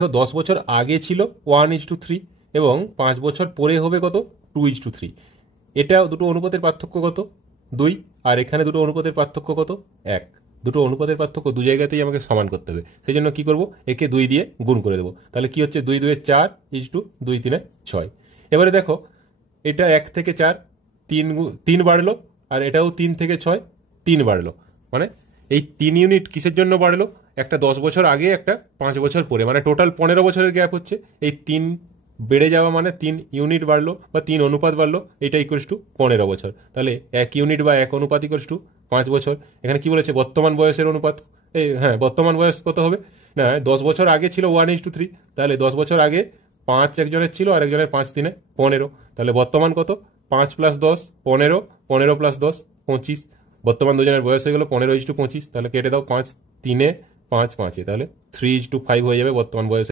10 বছর আগে ছিল 1:3 এবং 5 বছর পরে হবে কত 2:3। এটা দুটো অনুপাতের পার্থক্য কত 2, আর এখানে দুটো অনুপাতের পার্থক্য কত 1। দুটো অনুপাতের পার্থক্য দু জায়গাতেই আমাকে সমান করতে হবে, সেই জন্য কী করবো, একে 2 দিয়ে গুণ করে দেবো। তাহলে কি হচ্ছে 2 2 4 2 3 6। এবারে দেখো এটা 1 থেকে 4 3 বাড়লো, আর এটাও 3 থেকে 6 3 বাড়লো। মানে এই 3 ইউনিট কিসের জন্য বাড়লো, একটা 10 বছর আগে একটা 5 বছর পরে, মানে টোটাল 15 বছরের গ্যাপ হচ্ছে। এই 3 বেড়ে যাওয়া মানে 3 ইউনিট বাড়লো বা 3 অনুপাত বাড়লো, এটা ইকুয়ালস টু 15 বছর। তাহলে 1 ইউনিট বা 1 অনুপাত ইকুয়ালস টু 5 বছর। এখানে কি বলেছে, বর্তমান বয়সের অনুপাত। হ্যাঁ, বর্তমান বয়স কত হবে না, 10 বছর আগে ছিল 1:3, তাহলে 10 বছর আগে 5 একজনের ছিল আর একজনের 5 3 15। তাহলে বর্তমান কত, 5 + 10 15, 15 + 10 25। বর্তমান দুজনের বয়স হয়ে গেল 15:25। তাহলে কেটে দাও 5 3 5 5, তাহলে 3:5 হয়ে যাবে বর্তমান বয়স।